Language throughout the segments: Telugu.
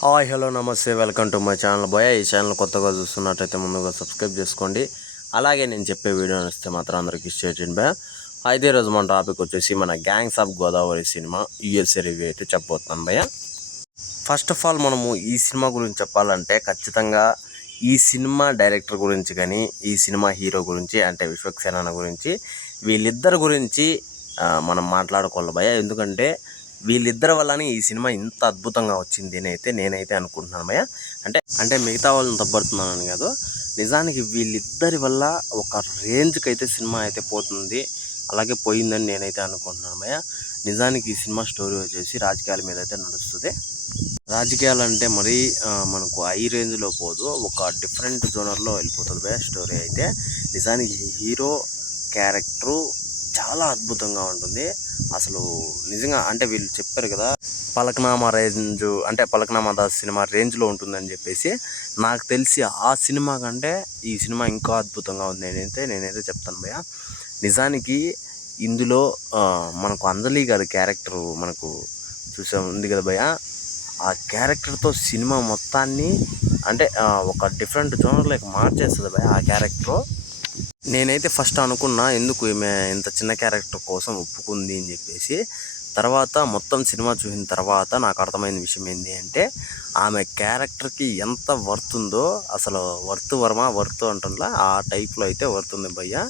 హాయ్ హలో నమస్తే వెల్కమ్ టు మై ఛానల్ బాయ్. ఈ ఛానల్ కొత్తగా చూస్తున్నట్టయితే ముందుగా సబ్స్క్రైబ్ చేసుకోండి. అలాగే నేను చెప్పే వీడియో వస్తే మాత్రం అందరికీ షేర్ చేయండి బాయ్. అయితే ఈరోజు మన టాపిక్ వచ్చేసి మన gangs of Godavari cinema USA review అయితే చెప్పబోతున్నాను భయ్య. ఫస్ట్ ఆఫ్ ఆల్ మనము ఈ సినిమా గురించి చెప్పాలంటే ఖచ్చితంగా ఈ సినిమా డైరెక్టర్ గురించి కానీ ఈ సినిమా హీరో గురించి అంటే విశ్వక్సేన గురించి వీళ్ళిద్దరి గురించి మనం మాట్లాడుకోవాలి భయ్య. ఎందుకంటే వీళ్ళిద్దరి వల్లనే ఈ సినిమా ఇంత అద్భుతంగా వచ్చింది అని అయితే నేనైతే అనుకుంటున్నాను భయ్య. అంటే మిగతా వాళ్ళని తప్పడుతున్నాను కాదు, నిజానికి వీళ్ళిద్దరి వల్ల ఒక రేంజ్కి అయితే సినిమా అయితే పోతుంది, అలాగే పోయిందని నేనైతే అనుకుంటున్నాను భయ్య. నిజానికి ఈ సినిమా స్టోరీ వచ్చేసి రాజకీయాల మీద అయితే నడుస్తుంది. రాజకీయాలు అంటే మరీ మనకు హై రేంజ్లో పోదు, ఒక డిఫరెంట్ జోనర్లో వెళ్ళిపోతుంది భయ్య స్టోరీ అయితే. నిజానికి హీరో క్యారెక్టరు చాలా అద్భుతంగా ఉంటుంది అసలు. నిజంగా అంటే వీళ్ళు చెప్పారు కదా పలక్నామా రేంజ్, అంటే పలక్నామా దాస్ సినిమా రేంజ్లో ఉంటుందని చెప్పేసి. నాకు తెలిసి ఆ సినిమా కంటే ఈ సినిమా ఇంకా అద్భుతంగా ఉంది నేనైతే చెప్తాను భయ్య. నిజానికి ఇందులో మనకు అంజలి గారి క్యారెక్టర్ మనకు ఉంది కదా భయ్య. ఆ క్యారెక్టర్తో సినిమా మొత్తాన్ని అంటే ఒక డిఫరెంట్ జోనర్లోకి మార్చేస్తుంది భయ్య ఆ క్యారెక్టర్. నేనైతే ఫస్ట్ అనుకున్నా ఎందుకు ఈమె ఇంత చిన్న క్యారెక్టర్ కోసం ఒప్పుకుంది అని చెప్పేసి. తర్వాత మొత్తం సినిమా చూసిన తర్వాత నాకు అర్థమైన విషయం ఏంటి అంటే ఆమె క్యారెక్టర్కి ఎంత వర్త్ ఉందో, అసలు వర్త్ అంటుందా ఆ టైప్లో అయితే వర్త్ ఉంది భయ్య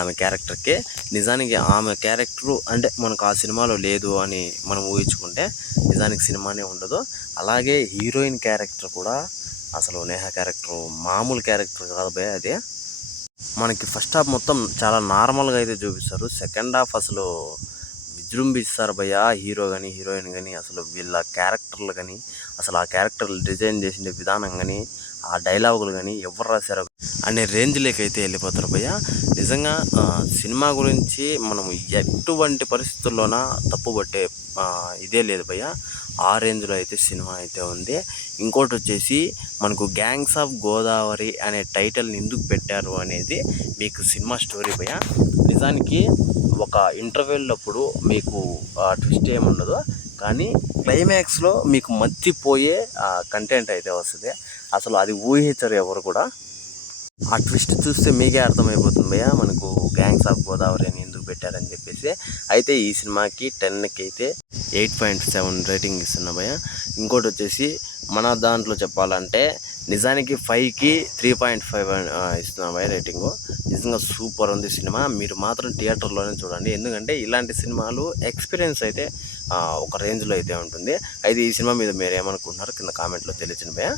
ఆమె క్యారెక్టర్కి. నిజానికి ఆమె క్యారెక్టరు అంటే మనకు ఆ సినిమాలో లేదు అని మనం ఊహించుకుంటే నిజానికి సినిమానే ఉండదు. అలాగే హీరోయిన్ క్యారెక్టర్ కూడా అసలు నేహా క్యారెక్టరు మామూలు క్యారెక్టర్ కాదు భయ్య. అదే మనకి ఫస్ట్ హాఫ్ మొత్తం చాలా నార్మల్గా అయితే చూపిస్తారు, సెకండ్ హాఫ్ అసలు విజృంభిస్తారు భయ్య. హీరో కానీ హీరోయిన్ కానీ అసలు వీళ్ళ క్యారెక్టర్లు కానీ అసలు ఆ క్యారెక్టర్లు డిజైన్ చేసిన విధానం కానీ ఆ డైలాగులు కానీ ఎవరు రాశారో అనే రేంజ్లోకి అయితే వెళ్ళిపోతారు భయ్య. నిజంగా సినిమా గురించి మనం ఎటువంటి పరిస్థితుల్లోనా తప్పుపట్టే ఇదే లేదు భయ్య. ఆ రేంజ్లో అయితే సినిమా అయితే ఉంది. ఇంకోటి వచ్చేసి మనకు గ్యాంగ్స్ ఆఫ్ గోదావరి అనే టైటిల్ని ఎందుకు పెట్టారు అనేది మీకు సినిమా స్టోరీ భయ్య. నిజానికి ఒక ఇంటర్వెల్లప్పుడు మీకు ట్విస్ట్ ఏముండదు, కానీ క్లైమాక్స్లో మీకు మర్చిపోయే కంటెంట్ అయితే వస్తుంది. అసలు అది ఊహించరు ఎవరు కూడా. ఆ ట్విస్ట్ చూస్తే మీకే అర్థమైపోతుంది భయ్య మనకు గ్యాంగ్స్ ఆఫ్ గోదావరి అని ఎందుకు పెట్టారని చెప్పేసి. అయితే ఈ సినిమాకి 10కి అయితే 8.7 రేటింగ్ ఇస్తున్నా భయ్య. ఇంకోటి వచ్చేసి మన దాంట్లో చెప్పాలంటే నిజానికి 5కి 3.5 ఇస్తున్నా భయ్య రేటింగు. నిజంగా సూపర్ ఉంది సినిమా. మీరు మాత్రం థియేటర్లోనే చూడండి, ఎందుకంటే ఇలాంటి సినిమాలు ఎక్స్పీరియన్స్ అయితే ఒక రేంజ్లో అయితే ఉంటుంది. అయితే ఈ సినిమా మీద మీరు ఏమనుకుంటున్నారు కింద కామెంట్లో తెలియజేయండి భయ్య.